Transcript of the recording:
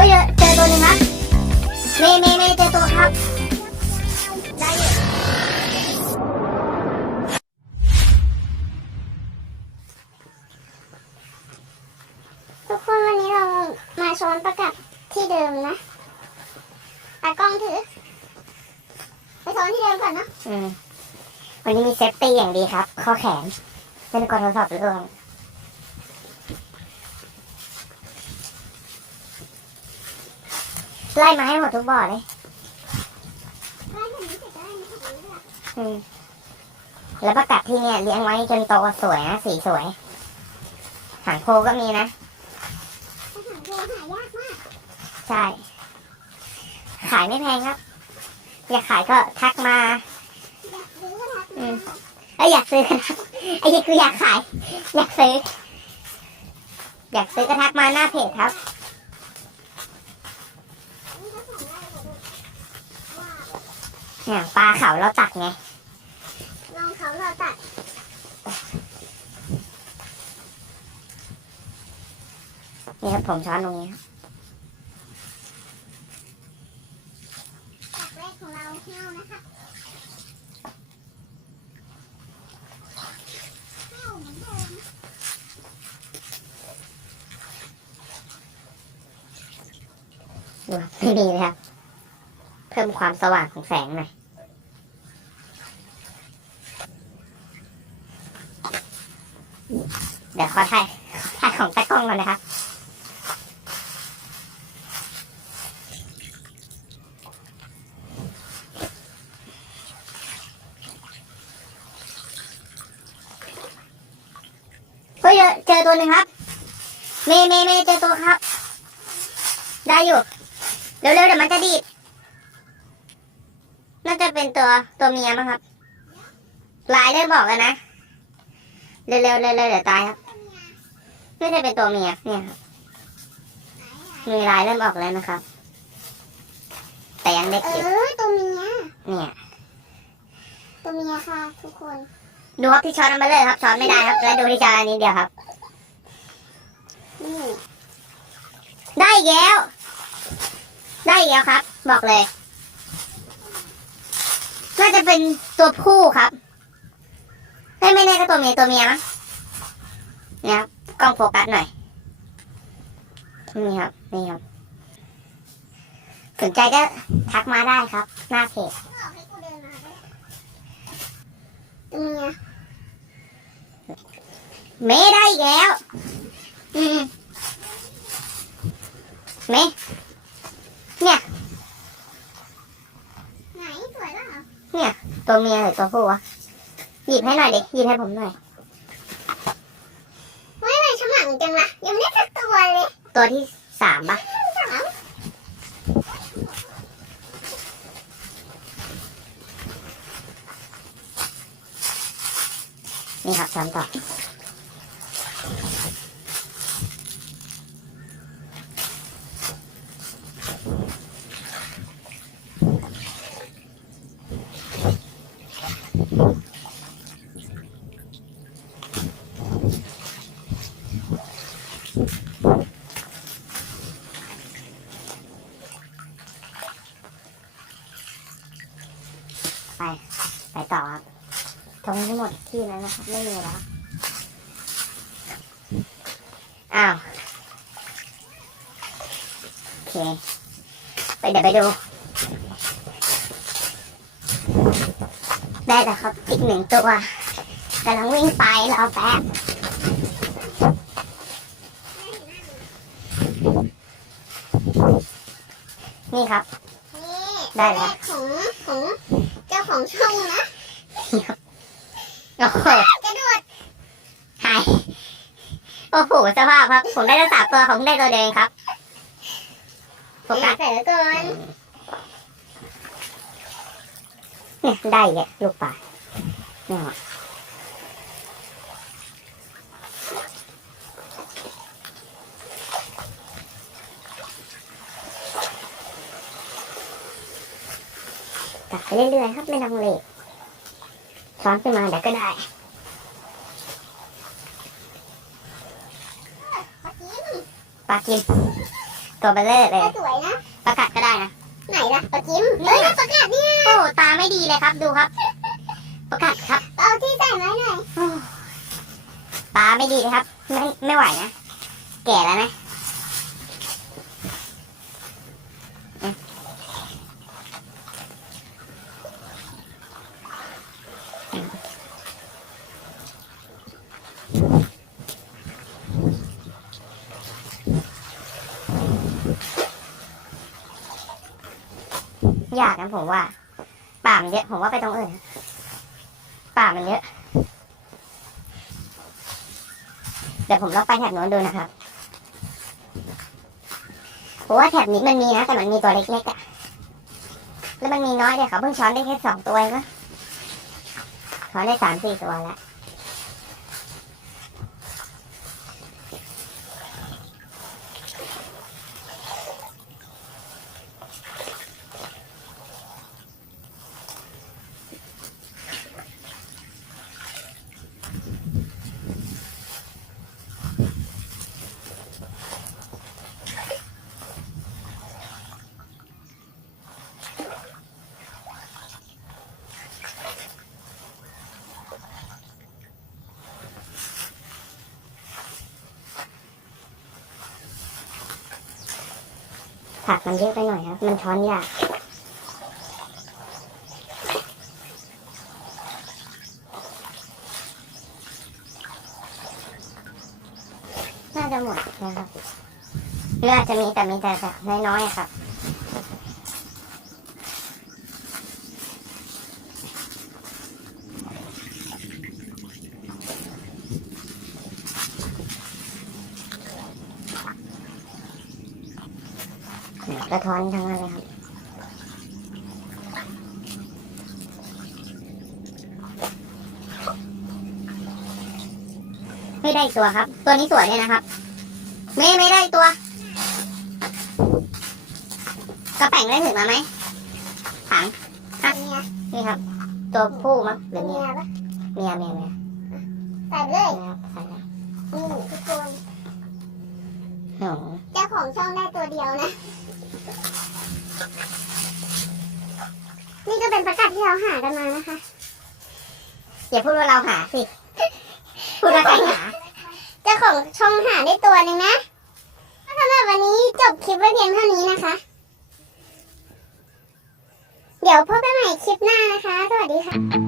ฮ้ยเจอตัวนึงครับเมย์เมย์เมย์เจอตัวครับได้ทุกคนวันนี้เรามาช้อนประกัดที่เดิมนะตากล้องถือ ไปช้อนที่เดิมก่อนเนอะอืมวันนี้มีเซฟตี้อย่างดีครับ ข้อแขนเป็นกดโทรศัพท์หร่วง ไล่มาให้หมดทุกบ่อเลยได้แค่นี้เสร็จได้ไหมคะอืมแล้วประกัดที่เนี่ยเลี้ยงไว้จนโตสวยนะสีสวย หางโพก็มีนะอาหารโทรหายากมากใช่ ขายไม่แพงครับ อยากขายก็ทักมาอยากซื้อก็ทักอืมามเอ้ยอยากซื้อกันครับไอ้นี่คืออยากขาย อยากซื้อ อยากซื้อก็ทักมาหน้าเพจครับ นี่ก็ส่งได้เลยว่า เนี่ยปลาเขาเราตักไงลองเขาเราตัดนี่ครับผมช้อนตรงนี้ครับตัดแรกของเราเที่ยวนะคะเที่ยวเหมือนเดิมดูครับไม่มีเลยครับ เพิ่มความสว่างของแสงหน่อย เดี๋ยวขอถ่ายถ่ายของตากล้องก่อนนะครับเฮ้ยเจอตัวหนึ่งครับ เมย์เมย์เมย์เจอตัวครับ ได้อยู่ เร็วๆเดี๋ยวมันจะดีดน่าจะเป็นตัวตัวเมียมั้งครับลายได้บอกกันนะ เร็วๆเร็วๆเดี๋ยวตายครับ ไม่ใช่เป็นตัวเมียเนี่ยครับมีลายเริ่มออกแล้วนะครับ แต่ยังเด็กเออยู่อตัวเมียเนี่ย ตัวเมียค่ะทุกคน ดูครับที่ช้อนมันมาเลยครับช้อนไม่ได้ครับ แล้วดูที่จานนี้เดียวครับ นี่ได้อีกแล้ว ได้อีกแล้วครับ บอกเลย น่าจะเป็นตัวผู้ครับเฮ้ยไม่แน่ก็ตัวเมียตัวเมียมั้งเนี่ยครับ กล้องโฟกัสหน่อย นี่ครับ นี่ครับ สนใจก็ทักมาได้ครับ หน้าเพจตัวเมียเมย์ได้อีกแล้ว อืมเมย์เนี่ยไหนสวยแล้วเหรอตัวเมียหรือตัวผู้วะ หยิบให้หน่อยดิหยิบให้ผมหน่อย ไม่ไม่ฉมังจังละยังไม่ได้สักตัวเลย ตัวที่สามปะมนี่ครับช้อนต่อ ไปไปต่อครับตรงนี้หมดที่แล้วนะครับ ไม่มีแล้วอ้าวโอเค ไปเดี๋ยวไปดูได้แล้วครับอีกหนึ่งตัวกำลังวิ่งไปรอแป๊บนี่ครับนี่ได้แล้วของของเจ้าของช่องนะโอ้โหกระโดดหายโอ้โหสภาพครับ ผมได้ทั้งสามตัวของผมได้ตัวเดียวเองครับโฟกัสใส่แล้วก่อนเนี่ยได้อีกเนี่ยลูกปลาเนี่ย ตักไปเรื่อยๆครับไม่ต้องเลทช้อนขึ้นมาเดี๋ยวก็ได้ขอกินปลากินตัวเบลเลอร์เลยก็สวยนะประกาศก็ได้นะไหนล่ะปลาจิ้มเฮ้ยประกาศเนี่ยโอ้ตาไม่ดีเลยครับดูครับประกาศครับเอาที่ใส่ไว้หน่อยตาไม่ดีเลยครับ ไม่ไม่ไหวนะแก่แล้วนะ ยากนะผมว่า ป่ามันเยอะ ผมว่าไปตรงอื่น ป่ามันเยอะ เดี๋ยวผมลองไปแถบโน้นดูนะครับผมว่าแถบนี้มันมีนะ แต่มันมีตัวเล็กๆอะแล้วมันมีน้อยเดียเขาเพิ่งช้อนได้แค่สองตัวเองนะช้อนได้สามสี่ตัวแล้ว ผักมันเยอะไปหน่อยครับ มันช้อนยากน่าจะหมดนะครับเรืออาจะมีแต่มีแต่แบบน้อยๆครับ กระท้อนทั้งนั้นเลยครับไม่ได้อีกตัวครับ ตัวนี้สวยเลยนะครับ ไม่ไม่ได้อีกตัว กระแป่งได้ถึงมาไหมถังเนี่ยนี่ครับ ตัวผู้มั้งหรือเมีเมียยปะเมียเมียเมียใส่เลยนี่ครับใส่แล้วนี่ทุกคนหนูเจ้าของช่องได้ตัวเดียวนะ นี่ก็เป็นประกาศที่เราหากันมานะคะ อย่าพูดว่าเราหาสิ พูดว่าใครหา เจ้าของช่องหาได้ตัวหนึ่งนะสำหรับวันนี้จบคลิปไว้เพียงเท่านี้นะคะ เดี๋ยวพบกันใหม่คลิปหน้านะคะ สวัสดีค่ะ